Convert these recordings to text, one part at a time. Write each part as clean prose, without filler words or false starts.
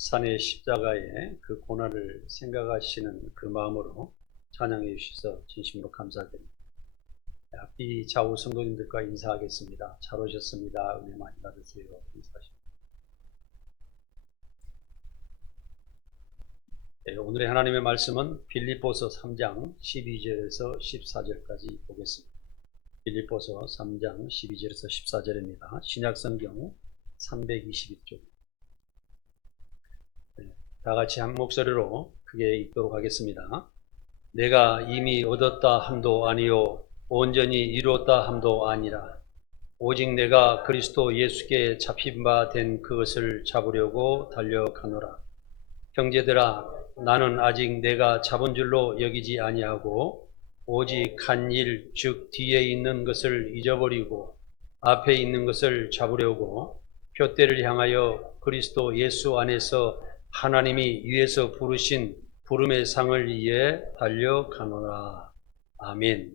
산의 십자가의 그 고난을 생각하시는 그 마음으로 찬양해 주셔서 진심으로 감사드립니다. 앞뒤 좌우 성도님들과 인사하겠습니다. 잘 오셨습니다. 은혜 많이 받으세요. 인사하십니다. 오늘의 하나님의 말씀은 빌립보서 3장 12절에서 14절까지 보겠습니다. 빌립보서 3장 12절에서 14절입니다. 신약성경 322쪽. 다 같이 한 목소리로 크게 읽도록 하겠습니다. 내가 이미 얻었다 함도 아니요 온전히 이루었다 함도 아니라 오직 내가 그리스도 예수께 잡힌 바 된 그것을 잡으려고 달려가노라. 형제들아, 나는 아직 내가 잡은 줄로 여기지 아니하고 오직 한 일, 즉 뒤에 있는 것을 잊어버리고 앞에 있는 것을 잡으려고 표대를 향하여 그리스도 예수 안에서 하나님이 위에서 부르신 부름의 상을 위해 달려가노라. 아멘.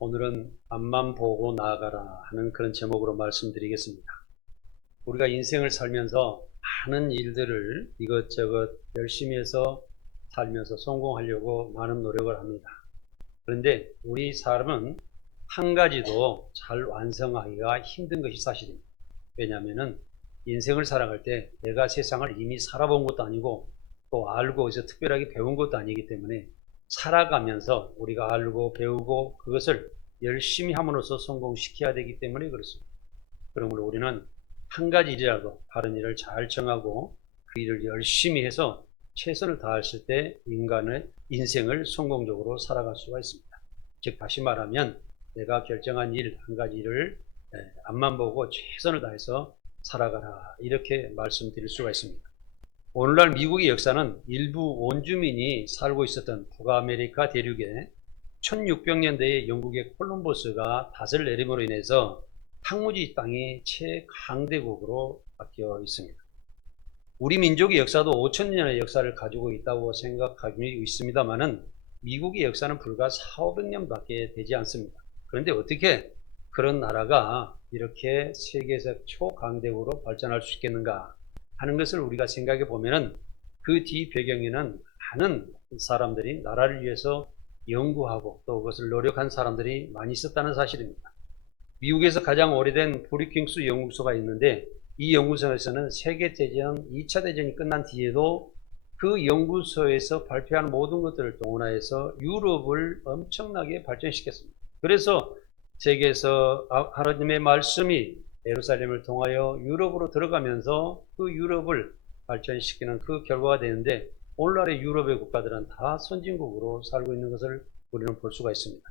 오늘은 앞만 보고 나아가라 하는 그런 제목으로 말씀드리겠습니다. 우리가 인생을 살면서 많은 일들을 이것저것 열심히 해서 살면서 성공하려고 많은 노력을 합니다. 그런데 우리 삶은 한 가지도 잘 완성하기가 힘든 것이 사실입니다. 왜냐하면 인생을 살아갈 때 내가 세상을 이미 살아본 것도 아니고 또 알고 그래서 특별하게 배운 것도 아니기 때문에 살아가면서 우리가 알고 배우고 그것을 열심히 함으로써 성공시켜야 되기 때문에 그렇습니다. 그러므로 우리는 한 가지 일이라도 바른 일을 잘 정하고 그 일을 열심히 해서 최선을 다했을 때 인간의 인생을 성공적으로 살아갈 수가 있습니다. 즉 다시 말하면 내가 결정한 일 한 가지 일을 앞만 보고 최선을 다해서 살아가라, 이렇게 말씀드릴 수가 있습니다. 오늘날 미국의 역사는 일부 원주민이 살고 있었던 북아메리카 대륙에 1600년대에 영국의 콜럼버스가 닷을 내림으로 인해서 황무지 땅이 최강대국으로 바뀌어 있습니다. 우리 민족의 역사도 5000년의 역사를 가지고 있다고 생각하고 있습니다만은 미국의 역사는 불과 400~500년밖에 되지 않습니다. 그런데 어떻게 그런 나라가 이렇게 세계에서 초강대국으로 발전할 수 있겠는가 하는 것을 우리가 생각해 보면은 그 뒤 배경에는 많은 사람들이 나라를 위해서 연구하고 또 그것을 노력한 사람들이 많이 있었다는 사실입니다. 미국에서 가장 오래된 브루킹스 연구소가 있는데 이 연구소에서는 세계대전, 2차 대전이 끝난 뒤에도 그 연구소에서 발표한 모든 것들을 동원해서 유럽을 엄청나게 발전시켰습니다. 그래서 세계에서 하나님의 말씀이 예루살렘을 통하여 유럽으로 들어가면서 그 유럽을 발전시키는 그 결과가 되는데 오늘날의 유럽의 국가들은 다 선진국으로 살고 있는 것을 우리는 볼 수가 있습니다.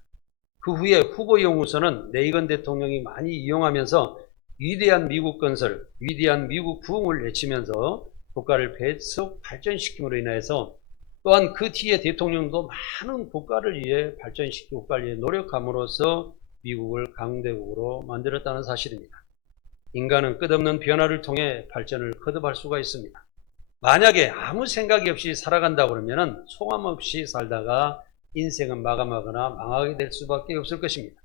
그 후에 후보 연구소는 레이건 대통령이 많이 이용하면서 위대한 미국 건설, 위대한 미국 부흥을 외치면서 국가를 계속 발전시킴으로 인해서 또한 그 뒤에 대통령도 많은 국가를 위해 발전시키고 국가를 위해 노력함으로써 미국을 강대국으로 만들었다는 사실입니다. 인간은 끝없는 변화를 통해 발전을 거듭할 수가 있습니다. 만약에 아무 생각이 없이 살아간다 그러면 소감 없이 살다가 인생은 마감하거나 망하게 될 수밖에 없을 것입니다.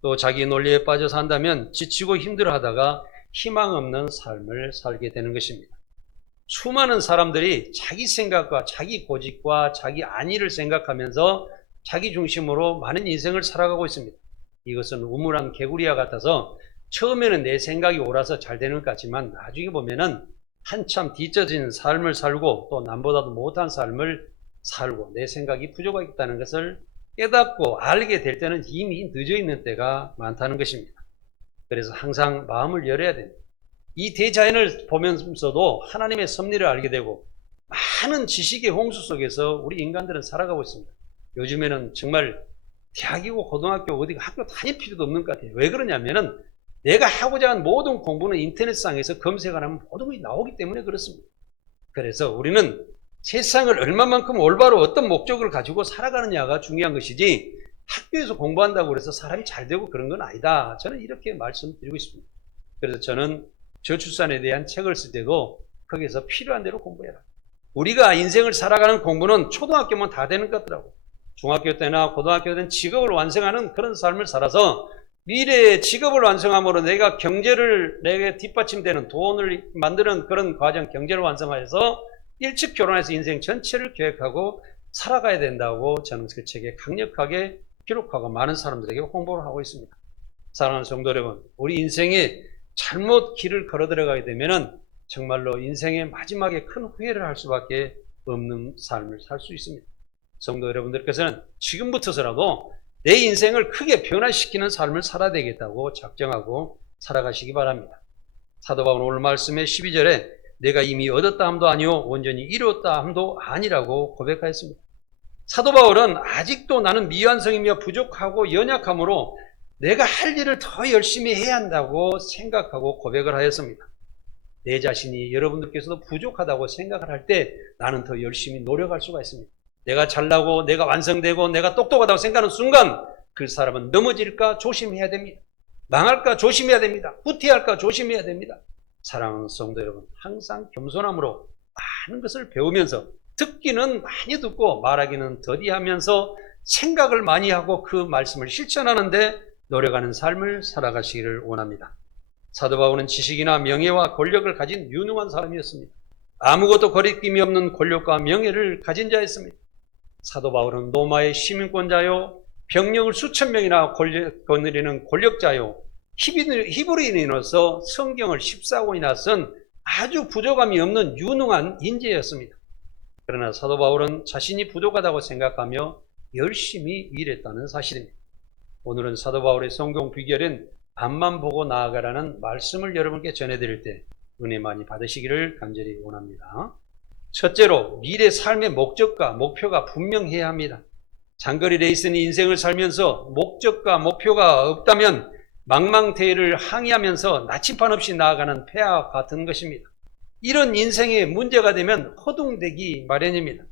또 자기 논리에 빠져 산다면 지치고 힘들어하다가 희망 없는 삶을 살게 되는 것입니다. 수많은 사람들이 자기 생각과 자기 고집과 자기 안위를 생각하면서 자기 중심으로 많은 인생을 살아가고 있습니다. 이것은 우물한 개구리와 같아서 처음에는 내 생각이 옳아서 잘 되는 것 같지만 나중에 보면은 한참 뒤처진 삶을 살고 또 남보다도 못한 삶을 살고 내 생각이 부족하겠다는 것을 깨닫고 알게 될 때는 이미 늦어 있는 때가 많다는 것입니다. 그래서 항상 마음을 열어야 됩니다. 이 대자연을 보면서도 하나님의 섭리를 알게 되고 많은 지식의 홍수 속에서 우리 인간들은 살아가고 있습니다. 요즘에는 정말 대학이고 고등학교 어디 학교 다닐 필요도 없는 것 같아요. 왜 그러냐면은 내가 하고자 하는 모든 공부는 인터넷상에서 검색을 하면 모든 것이 나오기 때문에 그렇습니다. 그래서 우리는 세상을 얼마만큼 올바로 어떤 목적을 가지고 살아가느냐가 중요한 것이지 학교에서 공부한다고 해서 사람이 잘 되고 그런 건 아니다. 저는 이렇게 말씀드리고 있습니다. 그래서 저는 저출산에 대한 책을 쓸 때도 거기서 필요한 대로 공부해라. 우리가 인생을 살아가는 공부는 초등학교면 다 되는 것 같더라고. 중학교 때나 고등학교 때는 직업을 완성하는 그런 삶을 살아서 미래의 직업을 완성함으로 내가 경제를 내게 뒷받침되는 돈을 만드는 그런 과정, 경제를 완성하여서 일찍 결혼해서 인생 전체를 계획하고 살아가야 된다고 저는 그 책에 강력하게 기록하고 많은 사람들에게 홍보를 하고 있습니다. 사랑하는 성도 여러분, 우리 인생에 잘못 길을 걸어 들어가게 되면은 정말로 인생의 마지막에 큰 후회를 할 수밖에 없는 삶을 살 수 있습니다. 성도 여러분들께서는 지금부터서라도 내 인생을 크게 변화시키는 삶을 살아야 되겠다고 작정하고 살아가시기 바랍니다. 사도 바울은 오늘 말씀의 12절에 내가 이미 얻었다 함도 아니요 온전히 이루었다 함도 아니라고 고백하였습니다. 사도 바울은 아직도 나는 미완성이며 부족하고 연약하므로 내가 할 일을 더 열심히 해야 한다고 생각하고 고백을 하였습니다. 내 자신이 여러분들께서도 부족하다고 생각을 할 때 나는 더 열심히 노력할 수가 있습니다. 내가 잘나고 내가 완성되고 내가 똑똑하다고 생각하는 순간 그 사람은 넘어질까 조심해야 됩니다. 망할까 조심해야 됩니다. 후퇴할까 조심해야 됩니다. 사랑하는 성도 여러분, 항상 겸손함으로 많은 것을 배우면서 듣기는 많이 듣고 말하기는 더디하면서 생각을 많이 하고 그 말씀을 실천하는데 노력하는 삶을 살아가시기를 원합니다. 사도 바울은 지식이나 명예와 권력을 가진 유능한 사람이었습니다. 아무것도 거리낌이 없는 권력과 명예를 가진 자였습니다. 사도 바울은 로마의 시민권자요, 병력을 수천 명이나 거느리는 권력자요, 히브리인으로서 성경을 14권이나 쓴 아주 부족함이 없는 유능한 인재였습니다. 그러나 사도 바울은 자신이 부족하다고 생각하며 열심히 일했다는 사실입니다. 오늘은 사도 바울의 성공 비결은 앞만 보고 나아가라는 말씀을 여러분께 전해드릴 때 은혜 많이 받으시기를 간절히 원합니다. 첫째로 미래 삶의 목적과 목표가 분명해야 합니다. 장거리 레이스는 인생을 살면서 목적과 목표가 없다면 망망대해를 항의하면서 나침반 없이 나아가는 폐하와 같은 것입니다. 이런 인생의 문제가 되면 허둥대기 마련입니다.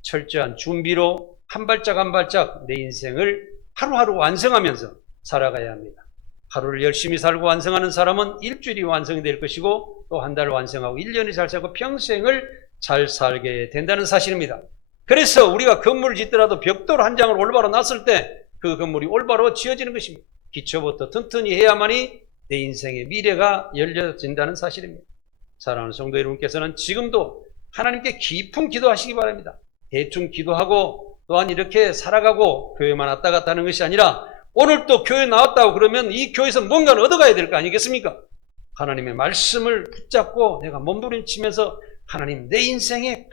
철저한 준비로 한 발짝 한 발짝 내 인생을 하루하루 완성하면서 살아가야 합니다. 하루를 열심히 살고 완성하는 사람은 일주일이 완성이 될 것이고 또 한 달을 완성하고 1년이 잘 살고 평생을 잘 살게 된다는 사실입니다. 그래서 우리가 건물을 짓더라도 벽돌 한 장을 올바로 놨을 때 그 건물이 올바로 지어지는 것입니다. 기초부터 튼튼히 해야만이 내 인생의 미래가 열려진다는 사실입니다. 사랑하는 성도 여러분께서는 지금도 하나님께 깊은 기도하시기 바랍니다. 대충 기도하고 또한 이렇게 살아가고 교회만 왔다 갔다 하는 것이 아니라 오늘 또 교회 나왔다고 그러면 이 교회에서 뭔가를 얻어가야 될 거 아니겠습니까? 하나님의 말씀을 붙잡고 내가 몸부림치면서 하나님 내 인생에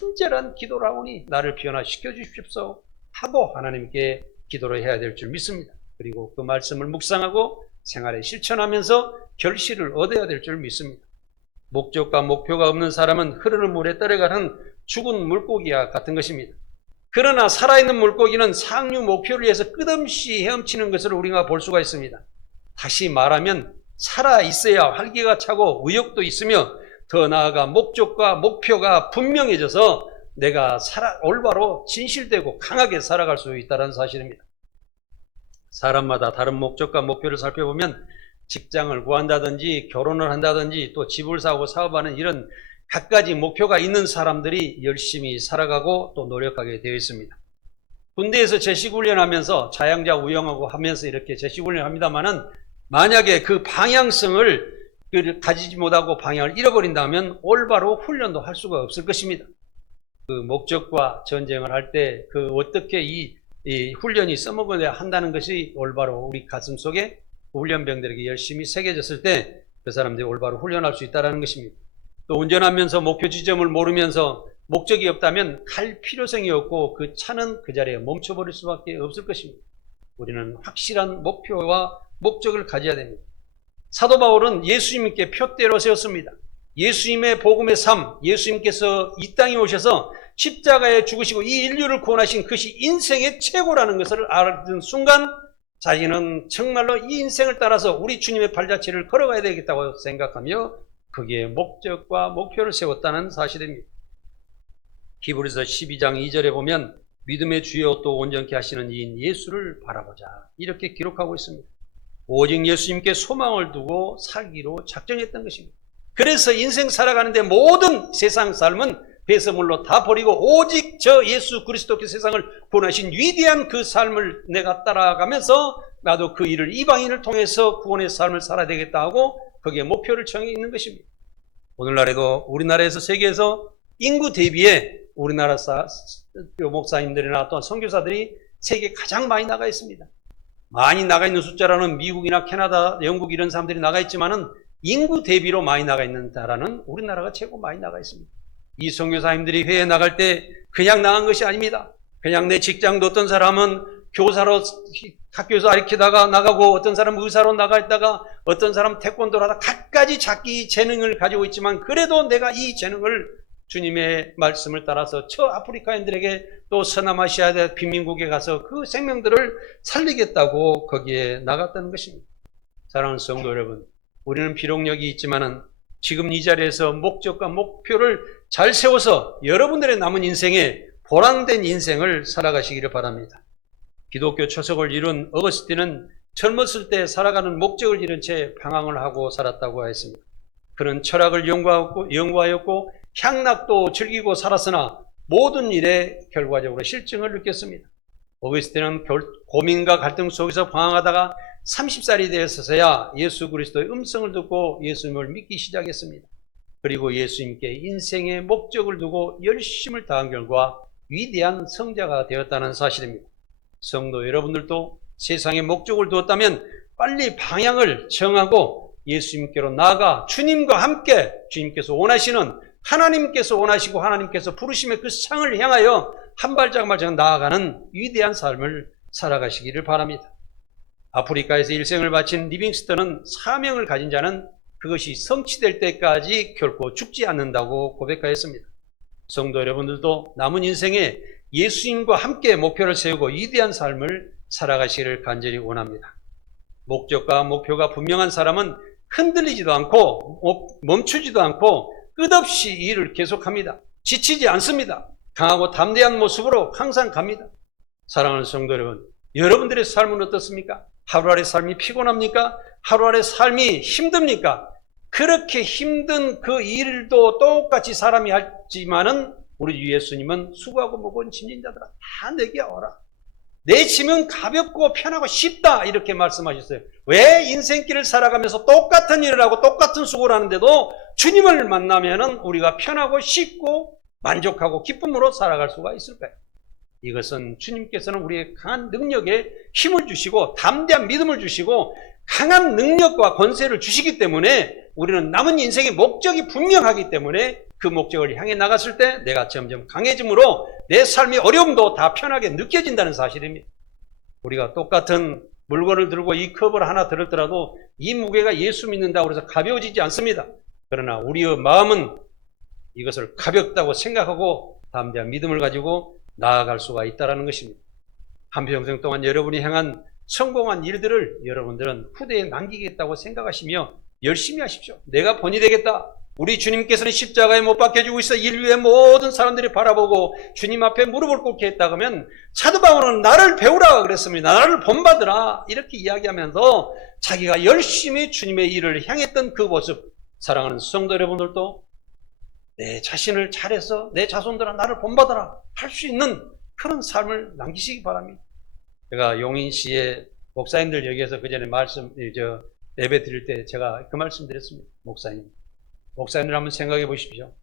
간절한 기도를 하오니 나를 변화시켜 주십시오 하고 하나님께 기도를 해야 될 줄 믿습니다. 그리고 그 말씀을 묵상하고 생활에 실천하면서 결실을 얻어야 될 줄 믿습니다. 목적과 목표가 없는 사람은 흐르는 물에 따라가는 죽은 물고기와 같은 것입니다. 그러나 살아있는 물고기는 상류 목표를 위해서 끝없이 헤엄치는 것을 우리가 볼 수가 있습니다. 다시 말하면 살아있어야 활기가 차고 의욕도 있으며 더 나아가 목적과 목표가 분명해져서 내가 올바로 진실되고 강하게 살아갈 수 있다는 사실입니다. 사람마다 다른 목적과 목표를 살펴보면 직장을 구한다든지 결혼을 한다든지 또 집을 사고 사업하는 이런 갖가지 목표가 있는 사람들이 열심히 살아가고 또 노력하게 되어 있습니다. 군대에서 제식훈련하면서 자양자 우영하고 하면서 이렇게 제식훈련합니다만은 만약에 그 방향성을 가지지 못하고 방향을 잃어버린다면 올바로 훈련도 할 수가 없을 것입니다. 그 목적과 전쟁을 할 때 그 어떻게 이 훈련이 써먹어야 한다는 것이 올바로 우리 가슴 속에 훈련병들에게 열심히 새겨졌을 때 그 사람들이 올바로 훈련할 수 있다는 것입니다. 또 운전하면서 목표 지점을 모르면서 목적이 없다면 갈 필요성이 없고 그 차는 그 자리에 멈춰버릴 수밖에 없을 것입니다. 우리는 확실한 목표와 목적을 가져야 됩니다. 사도 바울은 예수님께 표대로 세웠습니다. 예수님의 복음의 삶, 예수님께서 이 땅에 오셔서 십자가에 죽으시고 이 인류를 구원하신 것이 인생의 최고라는 것을 알았던 순간 자기는 정말로 이 인생을 따라서 우리 주님의 발자취를 걸어가야 되겠다고 생각하며 거기에 목적과 목표를 세웠다는 사실입니다. 히브리서 12장 2절에 보면 믿음의 주여 또 온전케 하시는 이인 예수를 바라보자 이렇게 기록하고 있습니다. 오직 예수님께 소망을 두고 살기로 작정했던 것입니다. 그래서 인생 살아가는데 모든 세상 삶은 배설물로 다 버리고 오직 저 예수 그리스도께 세상을 구원하신 위대한 그 삶을 내가 따라가면서 나도 그 일을 이방인을 통해서 구원의 삶을 살아야 되겠다 하고 거기에 목표를 정해 있는 것입니다. 오늘날에도 우리나라에서 세계에서 인구 대비에 우리나라 목사님들이나 또한 선교사들이 세계에 가장 많이 나가 있습니다. 많이 나가 있는 숫자로는 미국이나 캐나다, 영국 이런 사람들이 나가 있지만은 인구 대비로 많이 나가 있는 나라는 우리나라가 최고 많이 나가 있습니다. 이 선교사님들이 회에 나갈 때 그냥 나간 것이 아닙니다. 그냥 내 직장도 어떤 사람은 교사로 학교에서 가르치다가 나가고 어떤 사람은 의사로 나가 있다가 어떤 사람은 태권도를 하다 각가지 자기 재능을 가지고 있지만 그래도 내가 이 재능을 주님의 말씀을 따라서 저 아프리카인들에게 또 서남아시아 빈민국에 가서 그 생명들을 살리겠다고 거기에 나갔다는 것입니다. 사랑하는 성도 여러분, 우리는 비록 여기 있지만은 지금 이 자리에서 목적과 목표를 잘 세워서 여러분들의 남은 인생에 보람된 인생을 살아가시기를 바랍니다. 기독교 초석을 이룬 어거스틴은 젊었을 때 살아가는 목적을 잃은 채 방황을 하고 살았다고 했습니다. 그는 철학을 연구하였고 향락도 즐기고 살았으나 모든 일에 결과적으로 실증을 느꼈습니다. 어거스틴은 고민과 갈등 속에서 방황하다가 30살이 되어서야 예수 그리스도의 음성을 듣고 예수님을 믿기 시작했습니다. 그리고 예수님께 인생의 목적을 두고 열심을 다한 결과 위대한 성자가 되었다는 사실입니다. 성도 여러분들도 세상에 목적을 두었다면 빨리 방향을 정하고 예수님께로 나아가 주님과 함께 주님께서 원하시는 하나님께서 원하시고 하나님께서 부르심의 그 상을 향하여 한 발짝 한 발짝 나아가는 위대한 삶을 살아가시기를 바랍니다. 아프리카에서 일생을 바친 리빙스턴은 사명을 가진 자는 그것이 성취될 때까지 결코 죽지 않는다고 고백하였습니다. 성도 여러분들도 남은 인생에 예수님과 함께 목표를 세우고 위대한 삶을 살아가시기를 간절히 원합니다. 목적과 목표가 분명한 사람은 흔들리지도 않고 멈추지도 않고 끝없이 일을 계속합니다. 지치지 않습니다. 강하고 담대한 모습으로 항상 갑니다. 사랑하는 성도 여러분, 여러분들의 삶은 어떻습니까? 하루하루의 삶이 피곤합니까? 하루하루의 삶이 힘듭니까? 그렇게 힘든 그 일도 똑같이 사람이 하지만은 우리 주 예수님은 수고하고 무거운 짐진 자들아 다 내게 오라. 내 짐은 가볍고 편하고 쉽다 이렇게 말씀하셨어요. 왜 인생길을 살아가면서 똑같은 일을 하고 똑같은 수고를 하는데도 주님을 만나면은 우리가 편하고 쉽고 만족하고 기쁨으로 살아갈 수가 있을까요? 이것은 주님께서는 우리의 강한 능력에 힘을 주시고 담대한 믿음을 주시고 강한 능력과 권세를 주시기 때문에 우리는 남은 인생의 목적이 분명하기 때문에 그 목적을 향해 나갔을 때 내가 점점 강해짐으로 내 삶의 어려움도 다 편하게 느껴진다는 사실입니다. 우리가 똑같은 물건을 들고 이 컵을 하나 들었더라도 이 무게가 예수 믿는다고 해서 가벼워지지 않습니다. 그러나 우리의 마음은 이것을 가볍다고 생각하고 담대한 믿음을 가지고 나아갈 수가 있다는 것입니다. 한평생 동안 여러분이 향한 성공한 일들을 여러분들은 후대에 남기겠다고 생각하시며 열심히 하십시오. 내가 본이 되겠다. 우리 주님께서는 십자가에 못 박혀주고 있어 인류의 모든 사람들이 바라보고 주님 앞에 무릎을 꿇게 했다 그러면 사도 바울은 나를 배우라 그랬습니다. 나를 본받으라 이렇게 이야기하면서 자기가 열심히 주님의 일을 향했던 그 모습, 사랑하는 성도 여러분들도 내 자신을 잘해서 내 자손들아 나를 본받아라 할 수 있는 그런 삶을 남기시기 바랍니다. 제가 용인시의 목사님들 여기에서 그 전에 예배 드릴 때 제가 그 말씀 드렸습니다. 목사님들 한번 생각해 보십시오.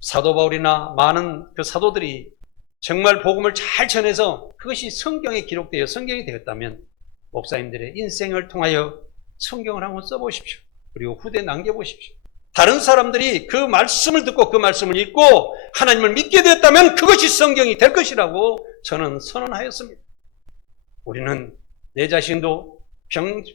사도 바울이나 많은 그 사도들이 정말 복음을 잘 전해서 그것이 성경에 기록되어 성경이 되었다면 목사님들의 인생을 통하여 성경을 한번 써보십시오. 그리고 후대에 남겨보십시오. 다른 사람들이 그 말씀을 듣고 그 말씀을 읽고 하나님을 믿게 되었다면 그것이 성경이 될 것이라고 저는 선언하였습니다. 우리는 내 자신도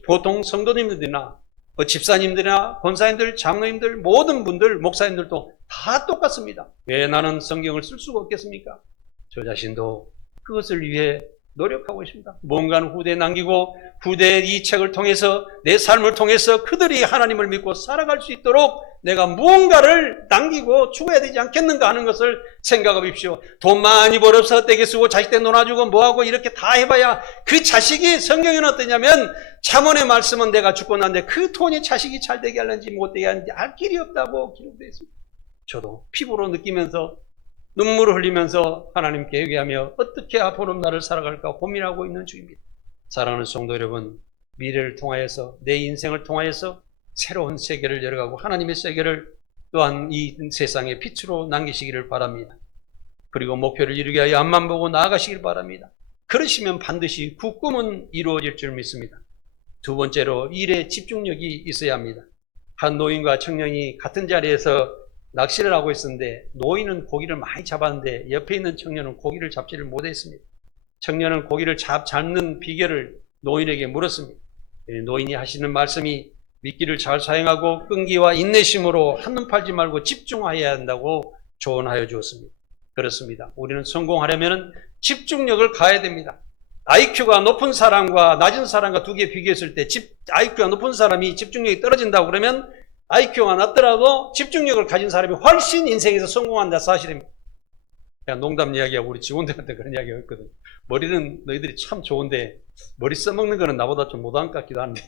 보통 성도님들이나 집사님들이나 권사님들, 장로님들, 모든 분들, 목사님들도 다 똑같습니다. 왜 나는 성경을 쓸 수가 없겠습니까? 저 자신도 그것을 위해 노력하고 있습니다. 뭔가는 후대에 남기고 후대의 이 책을 통해서 내 삶을 통해서 그들이 하나님을 믿고 살아갈 수 있도록 내가 무언가를 남기고 죽어야 되지 않겠는가 하는 것을 생각해 보십시오. 돈 많이 벌어서 떼게 쓰고 자식들 놀아주고 뭐하고 이렇게 다 해봐야 그 자식이 성경에는 어떠냐면 잠언의 말씀은 내가 죽고 난데 그 돈이 자식이 잘 되게 하는지 못 되게 하는지 알 길이 없다고 기록되어 있습니다. 저도 피부로 느끼면서 눈물을 흘리면서 하나님께 회개하며 어떻게 앞으로 나를 살아갈까 고민하고 있는 중입니다. 사랑하는 성도 여러분, 미래를 통하여서 내 인생을 통하여서 새로운 세계를 열어가고 하나님의 세계를 또한 이 세상의 빛으로 남기시기를 바랍니다. 그리고 목표를 이루기 위하여 앞만 보고 나아가시길 바랍니다. 그러시면 반드시 그 꿈은 이루어질 줄 믿습니다. 두 번째로 일에 집중력이 있어야 합니다. 한 노인과 청년이 같은 자리에서 낚시를 하고 있었는데 노인은 고기를 많이 잡았는데 옆에 있는 청년은 고기를 잡지를 못했습니다. 청년은 고기를 잡는 비결을 노인에게 물었습니다. 노인이 하시는 말씀이 미끼를 잘 사용하고 끈기와 인내심으로 한눈 팔지 말고 집중해야 한다고 조언하여 주었습니다. 그렇습니다. 우리는 성공하려면 집중력을 가해야 됩니다. IQ가 높은 사람과 낮은 사람과 두 개 비교했을 때 IQ가 높은 사람이 집중력이 떨어진다고 그러면 IQ가 낮더라도 집중력을 가진 사람이 훨씬 인생에서 성공한다 사실입니다. 그냥 농담 이야기하고 우리 직원들한테 그런 이야기가 있거든요. 머리는 너희들이 참 좋은데 머리 써먹는 거는 나보다 좀 못한 것 같기도 한데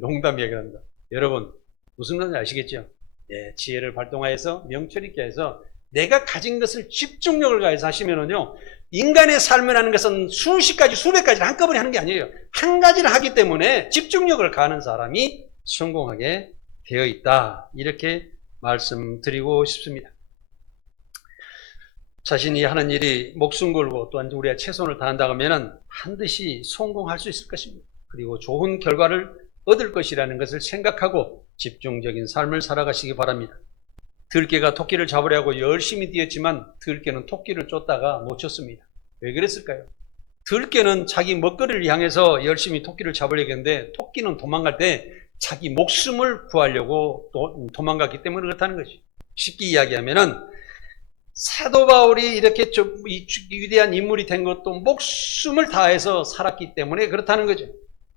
농담 이야기합니다. 여러분 무슨 말인지 아시겠죠? 예, 지혜를 발동하여서 명철 있게 해서 내가 가진 것을 집중력을 가해서 하시면은요, 인간의 삶이라는 것은 수십 가지, 수백 가지를 한꺼번에 하는 게 아니에요. 한 가지를 하기 때문에 집중력을 가하는 사람이 성공하게 되어 있다. 이렇게 말씀드리고 싶습니다. 자신이 하는 일이 목숨 걸고 또한 우리가 최선을 다한다고 하면 반드시 성공할 수 있을 것입니다. 그리고 좋은 결과를 얻을 것이라는 것을 생각하고 집중적인 삶을 살아가시기 바랍니다. 들개가 토끼를 잡으려고 열심히 뛰었지만 들개는 토끼를 쫓다가 놓쳤습니다. 왜 그랬을까요? 들개는 자기 먹거리를 향해서 열심히 토끼를 잡으려고 했는데 토끼는 도망갈 때 자기 목숨을 구하려고 도망갔기 때문에 그렇다는 것이. 쉽게 이야기하면은 사도 바울이 이렇게 좀 위대한 인물이 된 것도 목숨을 다해서 살았기 때문에 그렇다는 거죠.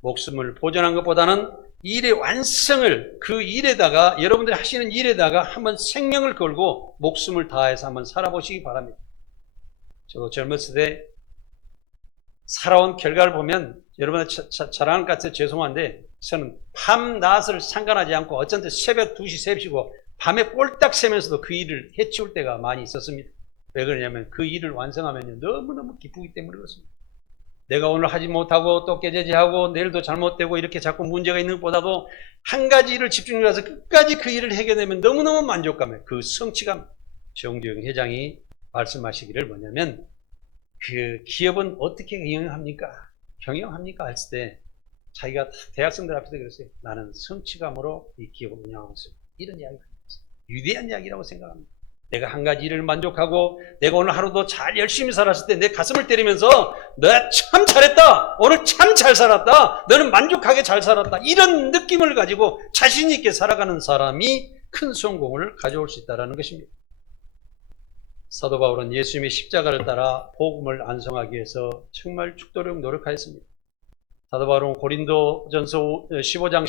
목숨을 보존한 것보다는 일의 완성을 그 일에다가 여러분들이 하시는 일에다가 한번 생명을 걸고 목숨을 다해서 한번 살아보시기 바랍니다. 저도 젊었을 때 살아온 결과를 보면 여러분들 자랑할 것 같아서 죄송한데 저는 밤낮을 상관하지 않고 어쩐 때 새벽 2시, 3시고 밤에 꼴딱 새면서도 그 일을 해치울 때가 많이 있었습니다. 왜 그러냐면 그 일을 완성하면 너무너무 기쁘기 때문에 그렇습니다. 내가 오늘 하지 못하고 또 깨제지하고 내일도 잘못되고 이렇게 자꾸 문제가 있는 것보다도 한 가지 일을 집중해서 끝까지 그 일을 해결되면 너무너무 만족감에 그 성취감. 정주영 회장이 말씀하시기를 뭐냐면 그 기업은 어떻게 경영합니까? 했을 때 자기가 대학생들 앞에서 그랬어요. 나는 성취감으로 이 기업을 운영하고 있어요. 이런 이야기가 있어요. 위대한 이야기라고 생각합니다. 내가 한 가지 일을 만족하고 내가 오늘 하루도 잘 열심히 살았을 때 내 가슴을 때리면서 너 참 잘했다. 오늘 참 잘 살았다. 너는 만족하게 잘 살았다. 이런 느낌을 가지고 자신 있게 살아가는 사람이 큰 성공을 가져올 수 있다는 것입니다. 사도 바울은 예수님의 십자가를 따라 복음을 안성하기 위해서 정말 죽도록 노력하였습니다. 사도 바울은 고린도전서 15장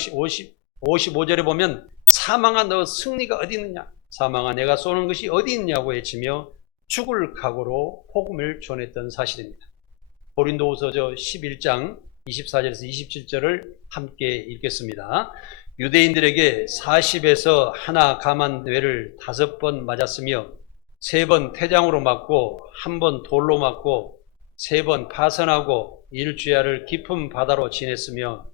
55절에 보면 사망아 너 승리가 어디 있느냐? 사망아 내가 쏘는 것이 어디 있냐고 외치며 죽을 각오로 복음을 전했던 사실입니다. 고린도후서 11장 24절에서 27절을 함께 읽겠습니다. 유대인들에게 40에서 하나 감한 뇌를 5번 맞았으며 3번 태장으로 맞고 1번 돌로 맞고 3번 파선하고 일주야를 깊은 바다로 지냈으며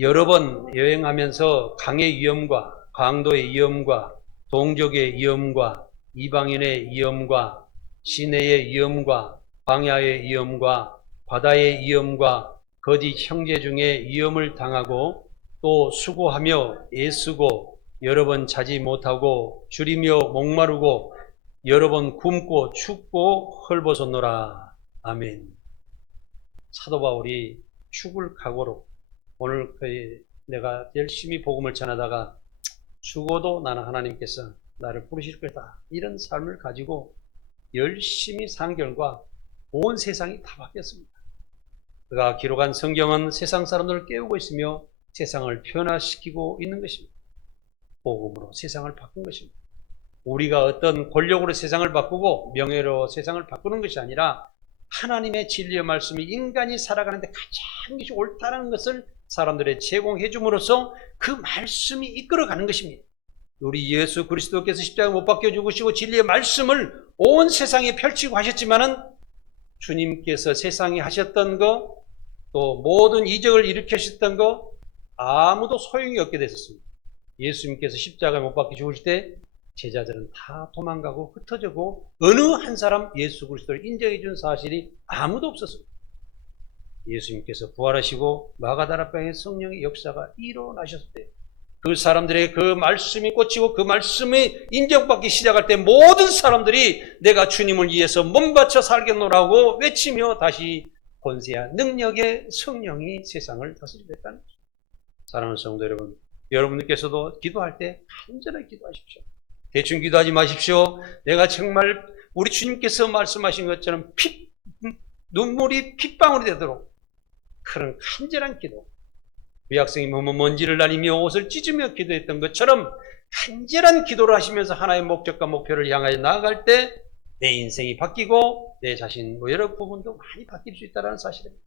여러 번 여행하면서 강의 위험과 강도의 위험과 동족의 위험과 이방인의 위험과 시내의 위험과 광야의 위험과 바다의 위험과 거짓 형제 중에 위험을 당하고 또 수고하며 애쓰고 여러 번 자지 못하고 줄이며 목마르고 여러 번 굶고 춥고 헐벗었노라. 아멘. 사도 바울이 죽을 각오로 오늘 내가 열심히 복음을 전하다가 죽어도 나는 하나님께서 나를 부르실 거다. 이런 삶을 가지고 열심히 산 결과 온 세상이 다 바뀌었습니다. 그가 기록한 성경은 세상 사람들을 깨우고 있으며 세상을 변화시키고 있는 것입니다. 복음으로 세상을 바꾼 것입니다. 우리가 어떤 권력으로 세상을 바꾸고 명예로 세상을 바꾸는 것이 아니라 하나님의 진리의 말씀이 인간이 살아가는데 가장 것이 옳다는 것을 사람들의 제공해 줌으로써 그 말씀이 이끌어가는 것입니다. 우리 예수 그리스도께서 십자가에 못 박혀 죽으시고 진리의 말씀을 온 세상에 펼치고 하셨지만은 주님께서 세상에 하셨던 거 또 모든 이적을 일으키셨던 거 아무도 소용이 없게 됐었습니다. 예수님께서 십자가에 못 박혀 죽으실 때 제자들은 다 도망가고 흩어지고 어느 한 사람 예수 그리스도를 인정해 준 사실이 아무도 없었습니다. 예수님께서 부활하시고 마가다라방의 성령의 역사가 일어나셨을 때 그 사람들의 그 말씀이 꽂히고 그 말씀이 인정받기 시작할 때 모든 사람들이 내가 주님을 위해서 몸바쳐 살겠노라고 외치며 다시 권세와 능력의 성령이 세상을 다스리겠다는 것입니다. 사랑하는 성도 여러분, 여러분들께서도 기도할 때 간절하게 기도하십시오. 대충 기도하지 마십시오. 내가 정말 우리 주님께서 말씀하신 것처럼 눈물이 핏방울이 되도록 그런 간절한 기도, 구약성이 먼지를 날리며 옷을 찢으며 기도했던 것처럼 간절한 기도를 하시면서 하나의 목적과 목표를 향하여 나아갈 때 내 인생이 바뀌고 내 자신 여러 부분도 많이 바뀔 수 있다는 사실입니다.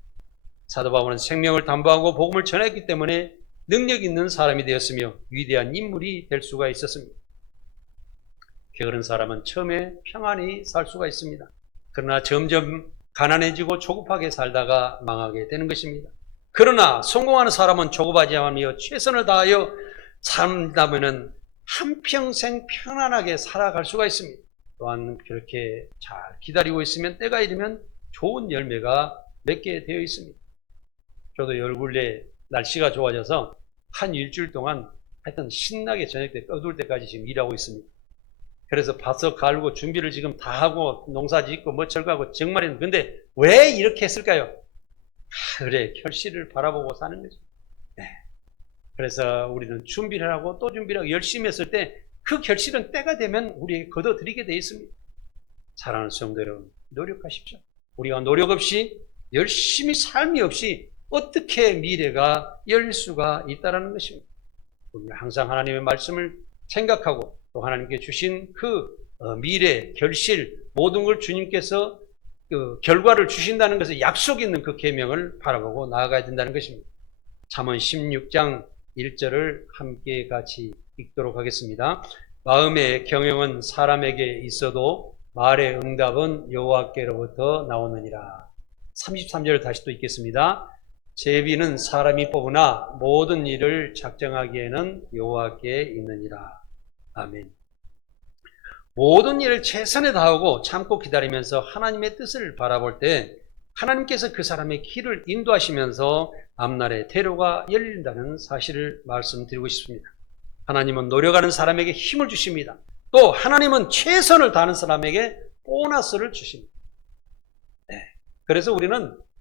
사도 바울은 생명을 담보하고 복음을 전했기 때문에 능력 있는 사람이 되었으며 위대한 인물이 될 수가 있었습니다. 게으른 사람은 처음에 평안히 살 수가 있습니다. 그러나 점점 가난해지고 조급하게 살다가 망하게 되는 것입니다. 그러나 성공하는 사람은 조급하지 않으며 최선을 다하여 산다면 한평생 편안하게 살아갈 수가 있습니다. 또한 그렇게 잘 기다리고 있으면 때가 이르면 좋은 열매가 맺게 되어 있습니다. 저도 얼굴에 날씨가 좋아져서 한 일주일 동안 하여튼 신나게 저녁 때 어두울 때까지 지금 일하고 있습니다. 그래서 밭을 갈고 준비를 지금 다 하고 농사 짓고 뭐 철거하고 정말이는 근데 왜 이렇게 했을까요? 그래, 결실을 바라보고 사는 거죠. 네. 그래서 우리는 준비를 하고 또 준비를 하고 열심히 했을 때 그 결실은 때가 되면 우리에게 거둬들이게 되어 있습니다. 사랑하는 성도 여러분, 노력하십시오. 우리가 노력 없이 열심히 삶이 없이 어떻게 미래가 열릴 수가 있다는 것입니다. 우리는 항상 하나님의 말씀을 생각하고 또 하나님께 주신 그 미래, 결실, 모든 걸 주님께서 그 결과를 주신다는 것에 약속 있는 그 계명을 바라보고 나아가야 된다는 것입니다. 잠언 16장 1절을 함께 같이 읽도록 하겠습니다. 마음의 경영은 사람에게 있어도 말의 응답은 여호와께로부터 나오느니라. 33절을 다시 또 읽겠습니다. 제비는 사람이 뽑으나 모든 일을 작정하기에는 여호와께 있느니라. 아멘. 모든 일을 최선에 다하고 참고 기다리면서 하나님의 뜻을 바라볼 때 하나님께서 그 사람의 길을 인도하시면서 앞날에 대로가 열린다는 사실을 말씀드리고 싶습니다. 하나님은 노력하는 사람에게 힘을 주십니다. 또 하나님은 최선을 다하는 사람에게 보너스를 주십니다. 네. 그래서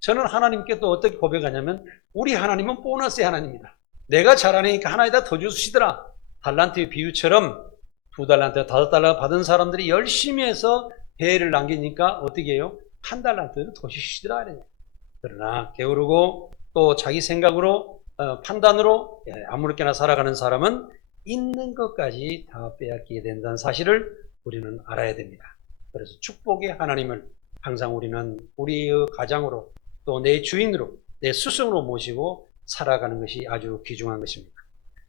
저는 하나님께 또 어떻게 고백하냐면 우리 하나님은 보너스의 하나님입니다. 내가 잘하니까 하나에다 더 주시더라. 달란트의 비유처럼 2달란트, 5달러 받은 사람들이 열심히 해서 배를 남기니까 어떻게 해요? 1달란트를 더 주시더라. 그러나 게으르고 또 자기 생각으로 판단으로 아무렇게나 살아가는 사람은 있는 것까지 다 빼앗기게 된다는 사실을 우리는 알아야 됩니다. 그래서 축복의 하나님을 항상 우리는 우리의 가장으로 또 내 주인으로 내 스승으로 모시고 살아가는 것이 아주 귀중한 것입니다.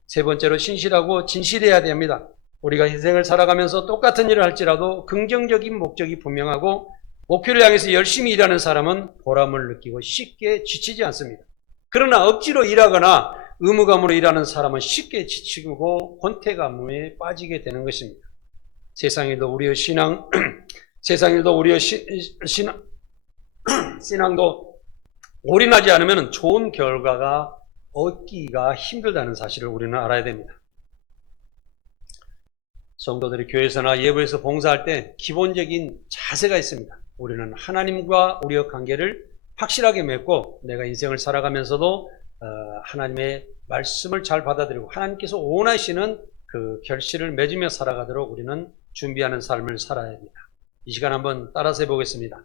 세 번째로 신실하고 진실해야 됩니다. 우리가 인생을 살아가면서 똑같은 일을 할지라도 긍정적인 목적이 분명하고 목표를 향해서 열심히 일하는 사람은 보람을 느끼고 쉽게 지치지 않습니다. 그러나 억지로 일하거나 의무감으로 일하는 사람은 쉽게 지치고 권태감에 빠지게 되는 것입니다. 세상에도 우리의 신앙, 세상에도 우리의 신앙도 올인하지 않으면 좋은 결과가 얻기가 힘들다는 사실을 우리는 알아야 됩니다. 성도들이 교회에서나 예배에서 봉사할 때 기본적인 자세가 있습니다. 우리는 하나님과 우리의 관계를 확실하게 맺고 내가 인생을 살아가면서도 하나님의 말씀을 잘 받아들이고 하나님께서 원하시는 그 결실을 맺으며 살아가도록 우리는 준비하는 삶을 살아야 합니다. 이 시간 한번 따라서 해보겠습니다.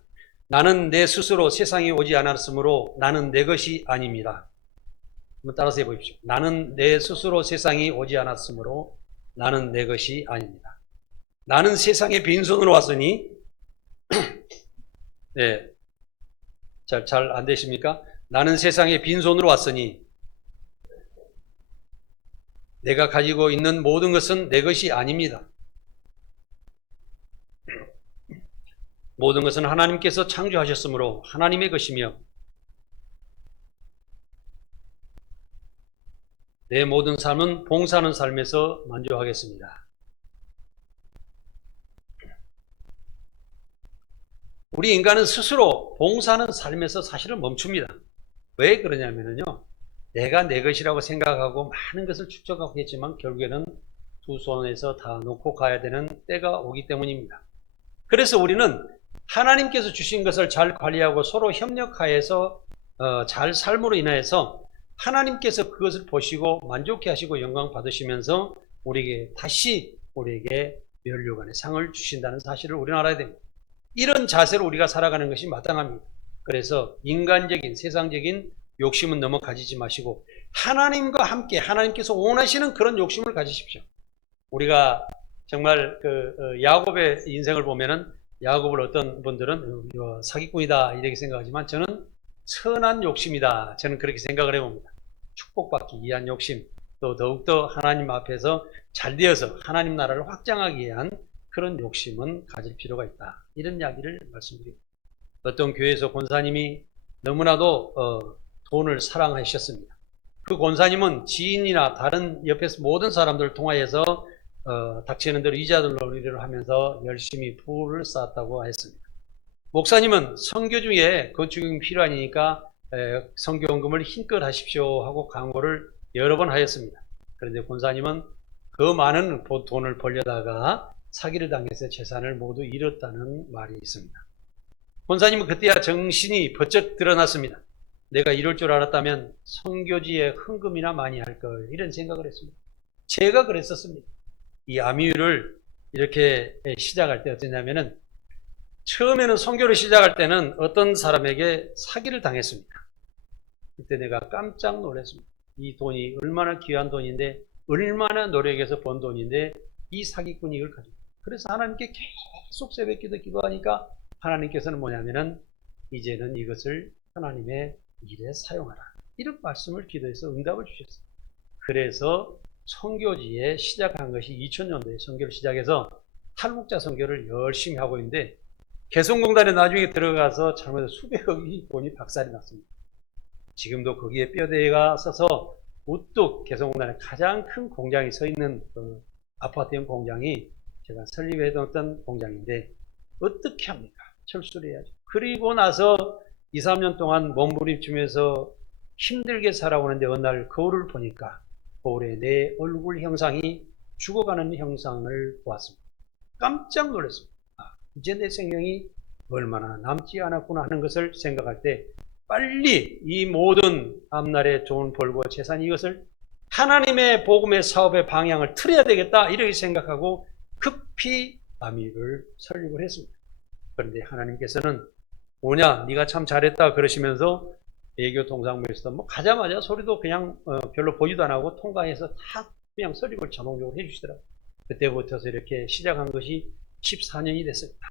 나는 내 스스로 세상에 오지 않았으므로 나는 내 것이 아닙니다. 한번 따라서 해보십시오. 나는 내 스스로 세상에 오지 않았으므로 나는 내 것이 아닙니다. 나는 세상에 빈손으로 왔으니 네, 잘 안 되십니까? 나는 세상에 빈손으로 왔으니 내가 가지고 있는 모든 것은 내 것이 아닙니다. 모든 것은 하나님께서 창조하셨으므로 하나님의 것이며 내 모든 삶은 봉사하는 삶에서 만족하겠습니다. 우리 인간은 스스로 봉사하는 삶에서 사실은 멈춥니다. 왜 그러냐면요. 내가 내 것이라고 생각하고 많은 것을 축적하고 했지만 결국에는 두 손에서 다 놓고 가야 되는 때가 오기 때문입니다. 그래서 우리는 하나님께서 주신 것을 잘 관리하고 서로 협력하여서 잘 삶으로 인하여서 하나님께서 그것을 보시고 만족해 하시고 영광 받으시면서 우리에게 면류관의 상을 주신다는 사실을 우리는 알아야 됩니다. 이런 자세로 우리가 살아가는 것이 마땅합니다. 그래서 인간적인 세상적인 욕심은 너무 가지지 마시고 하나님과 함께 하나님께서 원하시는 그런 욕심을 가지십시오. 우리가 정말 야곱의 인생을 보면은 야곱을 어떤 분들은 사기꾼이다 이렇게 생각하지만 저는 선한 욕심이다. 저는 그렇게 생각을 해봅니다. 축복받기 위한 욕심, 또 더욱더 하나님 앞에서 잘되어서 하나님 나라를 확장하기 위한 그런 욕심은 가질 필요가 있다. 이런 이야기를 말씀드립니다. 어떤 교회에서 권사님이 너무나도 돈을 사랑하셨습니다. 그 권사님은 지인이나 다른 옆에서 모든 사람들을 통하여서 닥치는 대로 이자들 놀이를 하면서 열심히 부를 쌓았다고 했습니다. 목사님은 선교 중에 건축이 필요하니까 선교원금을 힘껏 하십시오 하고 강구를 여러 번 하였습니다. 그런데 권사님은 그 많은 돈을 벌려다가 사기를 당해서 재산을 모두 잃었다는 말이 있습니다. 권사님은 그때야 정신이 번쩍 드러났습니다. 내가 이럴 줄 알았다면 선교지에 헌금이나 많이 할 걸, 이런 생각을 했습니다. 제가 그랬었습니다. 이 아미유를 이렇게 시작할 때 어떠냐면은 처음에는 선교를 시작할 때는 어떤 사람에게 사기를 당했습니다. 그때 내가 깜짝 놀랐습니다. 이 돈이 얼마나 귀한 돈인데, 얼마나 노력해서 번 돈인데 이 사기꾼이 이걸 가지고, 그래서 하나님께 계속 새벽기도 기도하니까 하나님께서는 뭐냐면은 이제는 이것을 하나님의 일에 사용하라, 이런 말씀을 기도해서 응답을 주셨어요. 그래서 선교지에 시작한 것이 2000년도에 선교를 시작해서 탈북자 선교를 열심히 하고 있는데, 개성공단에 나중에 들어가서 잘못해서 수백억이 돈이 박살이 났습니다. 지금도 거기에 뼈대가 서서 우뚝 개성공단에 가장 큰 공장이 서 있는 그 아파트형 공장이 제가 설립해뒀던 공장인데, 어떻게 합니까? 철수를 해야죠. 그리고 나서 2, 3년 동안 몸부림치면서 힘들게 살아오는데 어느 날 거울을 보니까 거울에 내 얼굴 형상이 죽어가는 형상을 보았습니다. 깜짝 놀랐습니다. 이제 내 생명이 얼마나 남지 않았구나 하는 것을 생각할 때 빨리 이 모든 앞날에 좋은 벌과 재산, 이것을 하나님의 복음의 사업의 방향을 틀어야 되겠다, 이렇게 생각하고 급히 아미를 설립을 했습니다. 그런데 하나님께서는 뭐냐, 네가 참 잘했다 그러시면서 예교 동상부에서 가자마자 소리도 그냥 별로 보지도 안 하고 통과해서 다 그냥 설립을 자동적으로 해주시더라고요. 그때부터서 이렇게 시작한 것이 14년이 됐습니다.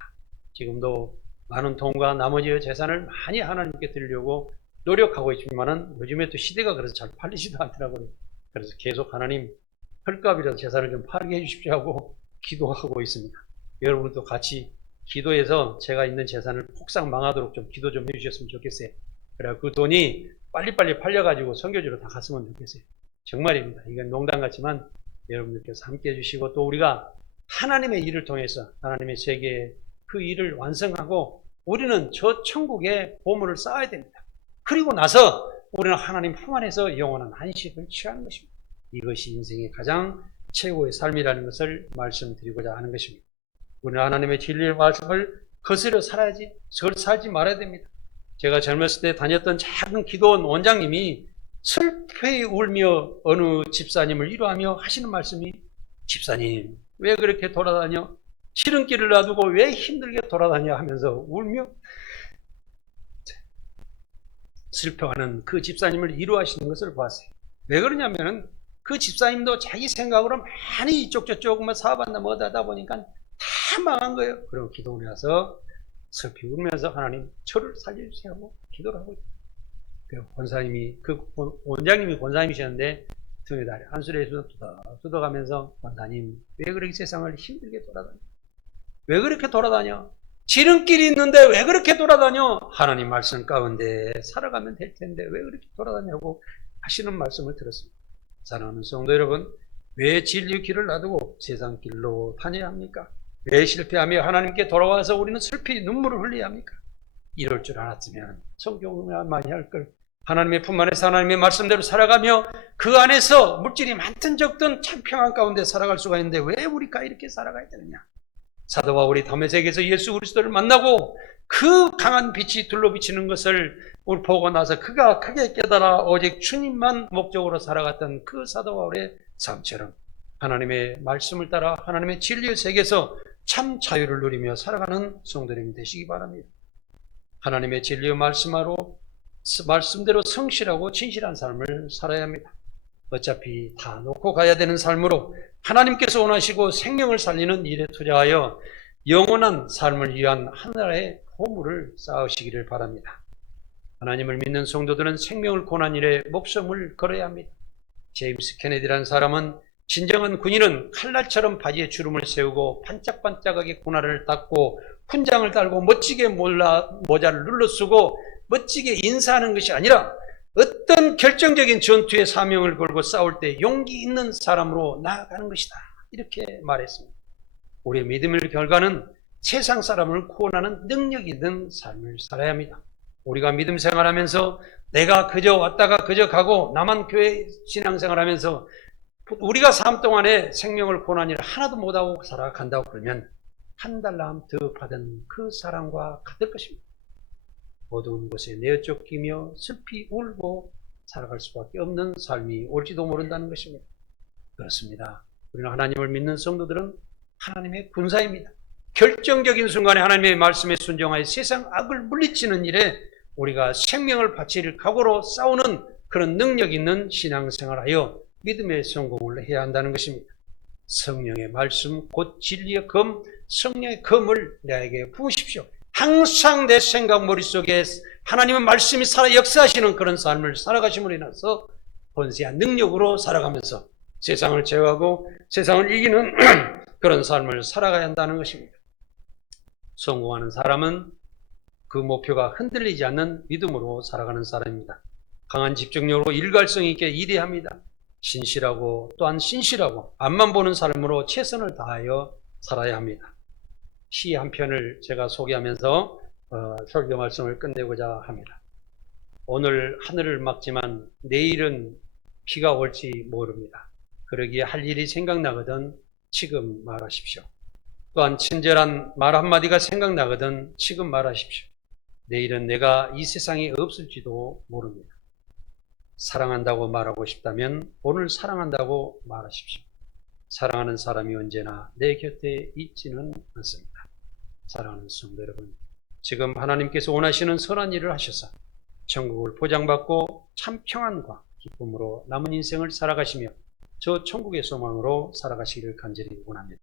지금도 많은 돈과 나머지 재산을 많이 하나님께 드리려고 노력하고 있지만은 요즘에 또 시대가 그래서 잘 팔리지도 않더라고요. 그래서 계속 하나님 헐값이라도 재산을 좀 팔게 해주십시오 하고 기도하고 있습니다. 여러분도 같이 기도해서 제가 있는 재산을 폭삭 망하도록 좀 기도 좀 해주셨으면 좋겠어요. 그래 그 돈이 빨리빨리 팔려가지고 선교지로 다 갔으면 좋겠어요. 정말입니다. 이건 농담 같지만 여러분들께서 함께 해주시고, 또 우리가 하나님의 일을 통해서 하나님의 세계에 그 일을 완성하고 우리는 저 천국에 보물을 쌓아야 됩니다. 그리고 나서 우리는 하나님 품 안에서 영원한 안식을 취하는 것입니다. 이것이 인생의 가장 최고의 삶이라는 것을 말씀드리고자 하는 것입니다. 우리는 하나님의 진리의 말씀을 거스려 살아야지, 살지 말아야 됩니다. 제가 젊었을 때 다녔던 작은 기도원 원장님이 슬피 울며 어느 집사님을 위로하며 하시는 말씀이, 집사님 왜 그렇게 돌아다녀? 지름길을 놔두고 왜 힘들게 돌아다녀? 하면서 울며 슬퍼하는 그 집사님을 위로하시는 것을 보았어요. 왜 그러냐면 그 집사님도 자기 생각으로 많이 이쪽 저쪽 사업한다 뭐다 하다 보니까 다 망한 거예요. 그리고 기도원에 와서 슬피 울면서 하나님 저를 살려주세요 하고 기도를 하고 있어요. 그 권사님이, 그 원장님이 권사님이셨는데 등에 다리 한술에서 뜯어가면서, 권사님 왜 그렇게 세상을 힘들게 돌아다녀? 왜 그렇게 돌아다녀? 지름길이 있는데 왜 그렇게 돌아다녀? 하나님 말씀 가운데 살아가면 될 텐데 왜 그렇게 돌아다냐고 하시는 말씀을 들었습니다. 사랑하는 성도 여러분, 왜 진리의 길을 놔두고 세상 길로 다녀야 합니까? 왜 실패하며 하나님께 돌아와서 우리는 슬피 눈물을 흘려야 합니까? 이럴 줄 알았으면 성경을 많이 할 걸. 하나님의 품 안에서 하나님의 말씀대로 살아가며 그 안에서 물질이 많든 적든 참 평안 가운데 살아갈 수가 있는데 왜 우리가 이렇게 살아가야 되느냐? 사도 바울이 다메섹에서 예수 그리스도를 만나고 그 강한 빛이 둘러비치는 것을 우리 보고 나서 그가 크게 깨달아 오직 주님만 목적으로 살아갔던 그 사도 바울의 삶처럼 하나님의 말씀을 따라 하나님의 진리의 세계에서 참 자유를 누리며 살아가는 성도님이 되시기 바랍니다. 하나님의 진리의 말씀대로 성실하고 진실한 삶을 살아야 합니다. 어차피 다 놓고 가야 되는 삶으로 하나님께서 원하시고 생명을 살리는 일에 투자하여 영원한 삶을 위한 하나의 보물을 쌓으시기를 바랍니다. 하나님을 믿는 성도들은 생명을 고난 일에 목숨을 걸어야 합니다. 제임스 케네디라는 사람은 진정한 군인은 칼날처럼 바지에 주름을 세우고 반짝반짝하게 고나를 닦고 훈장을 달고 멋지게 모자를 눌러쓰고 멋지게 인사하는 것이 아니라 어떤 결정적인 전투의 사명을 걸고 싸울 때 용기 있는 사람으로 나아가는 것이다. 이렇게 말했습니다. 우리의 믿음의 결과는 세상 사람을 구원하는 능력 있는 삶을 살아야 합니다. 우리가 믿음 생활하면서 내가 그저 왔다가 그저 가고 나만 교회 신앙생활하면서 우리가 삶 동안에 생명을 고난 일을 하나도 못하고 살아간다고 그러면 한 달남 더 받은 그 사랑과 같을 것입니다. 어두운 곳에 내어쫓기며 슬피 울고 살아갈 수밖에 없는 삶이 올지도 모른다는 것입니다. 그렇습니다. 우리는 하나님을 믿는 성도들은 하나님의 군사입니다. 결정적인 순간에 하나님의 말씀에 순종하여 세상 악을 물리치는 일에 우리가 생명을 바칠 각오로 싸우는 그런 능력 있는 신앙생활하여 믿음의 성공을 해야 한다는 것입니다. 성령의 말씀 곧 진리의 검, 성령의 검을 내게 부으십시오. 항상 내 생각 머릿속에 하나님의 말씀이 살아 역사하시는 그런 삶을 살아가심으로 인해서 번세한 능력으로 살아가면서 세상을 제어하고 세상을 이기는 그런 삶을 살아가야 한다는 것입니다. 성공하는 사람은 그 목표가 흔들리지 않는 믿음으로 살아가는 사람입니다. 강한 집중력으로 일관성 있게 일해야 합니다. 신실하고 또한 신실하고 앞만 보는 삶으로 최선을 다하여 살아야 합니다. 시 한 편을 제가 소개하면서 설교 말씀을 끝내고자 합니다. 오늘 하늘을 막지만 내일은 비가 올지 모릅니다. 그러기에 할 일이 생각나거든 지금 말하십시오. 또한 친절한 말 한마디가 생각나거든 지금 말하십시오. 내일은 내가 이 세상에 없을지도 모릅니다. 사랑한다고 말하고 싶다면 오늘 사랑한다고 말하십시오. 사랑하는 사람이 언제나 내 곁에 있지는 않습니다. 사랑하는 성도 여러분, 지금 하나님께서 원하시는 선한 일을 하셔서 천국을 보장받고 참 평안과 기쁨으로 남은 인생을 살아가시며 저 천국의 소망으로 살아가시기를 간절히 원합니다.